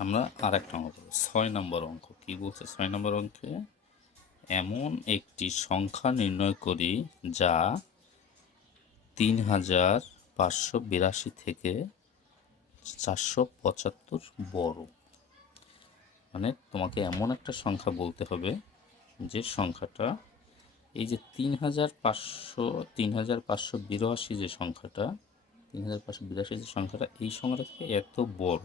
আমরা আর একটা অঙ্ক করব ৬ নম্বর অঙ্ক। কি বলছে ৬ নম্বর অঙ্কে? এমন একটি সংখ্যা নির্ণয় করি যা ৩৫৮২ থেকে ৪৭৫ বড়। মানে তোমাকে এমন একটা সংখ্যা বলতে হবে যে সংখ্যাটা এই যে ৩৫৮২ যে সংখ্যাটা ৩৫৮২ যে সংখ্যাটা এই সংখ্যাটা থেকে এত বড়।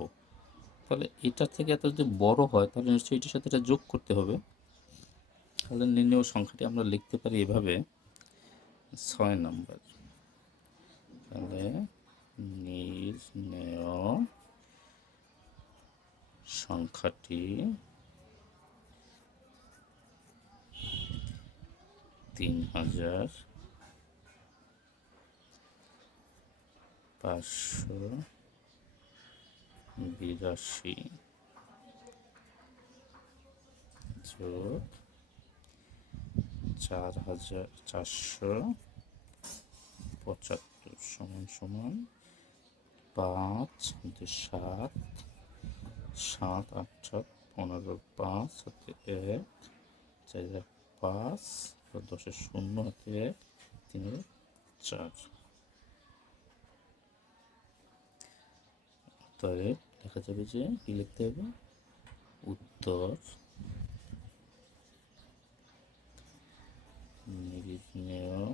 তাহলে এটার থেকে এত যদি বড় হয় তাহলে নিশ্চয়ই এটার সাথে এটা যোগ করতে হবে। তাহলে নির্ণেয় সংখ্যাটি আমরা লিখতে পারি এভাবে ৬ নম্বর। তাহলে নির্ণেয় সংখ্যাটি ৩৫৮২ যোগ ৪৪৭৫ সমান সমান ৫ ৭ ৭ ৮ ৭ ১৫ ৫ হাতে ১ ৪ ৫ ১০ শূন্য হাতে ১ ৩ ৪। তাহলে দেখা যাবে যে কি লিখতে হবে? উত্তর নির্ণেয়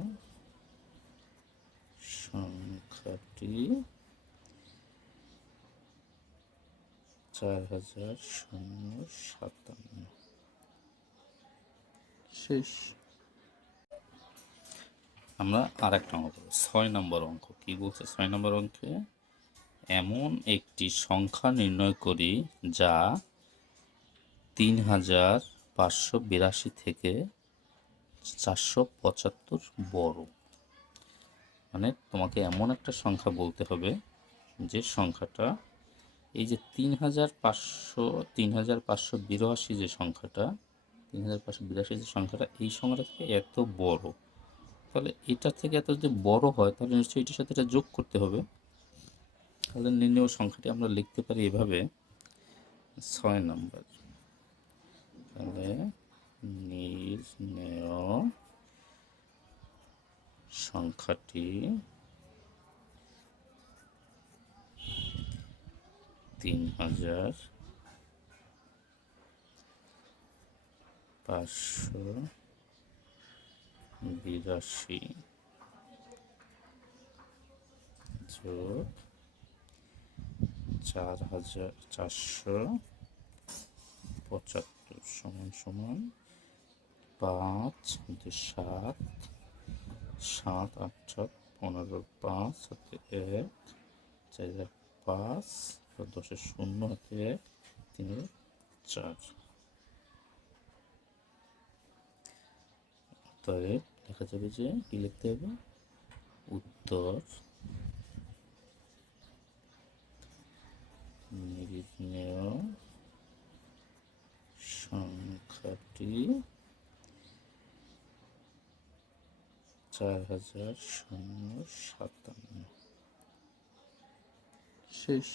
সংখ্যাটি ৪০০৫। শেষ। আমরা আর একটা অঙ্ক করব ৬ নম্বর অঙ্ক। কি বলছে ৬ নম্বর অঙ্কে? এমন একটি সংখ্যা নির্ণয় করি যা ৩৫৮২ থেকে ৪৭৫ বড়। মানে তোমাকে এমন একটা সংখ্যা বলতে হবে যে সংখ্যাটা এই যে ৩৫৮২ যে সংখ্যাটা ৩৫৮২ যে সংখ্যাটা এই সংখ্যাটা থেকে এত বড়। তাহলে এটার থেকে এত যদি বড় হয় তাহলে নিশ্চয়ই এটার সাথে এটা যোগ করতে হবে। তাহলে নির্ণেয় সংখ্যাটি আমরা লিখতে পারি এভাবে ৬ নম্বর। তাহলে নির্ণেয় সংখ্যাটি ৩৫৮২ যোগ ৪৪৭৫ সমান সমান ৫ ৭ ৭ ৮ ৭ ১৫ ৫ হাতে ১ ৪ ৫ ১০ শূন্য হাতে ১ ৩ ৪। তাহলে দেখা যাবে যে কি লিখতে হবে? উত্তর নির্ণেয় সংখ্যাটি ৪০০৫। শেষ।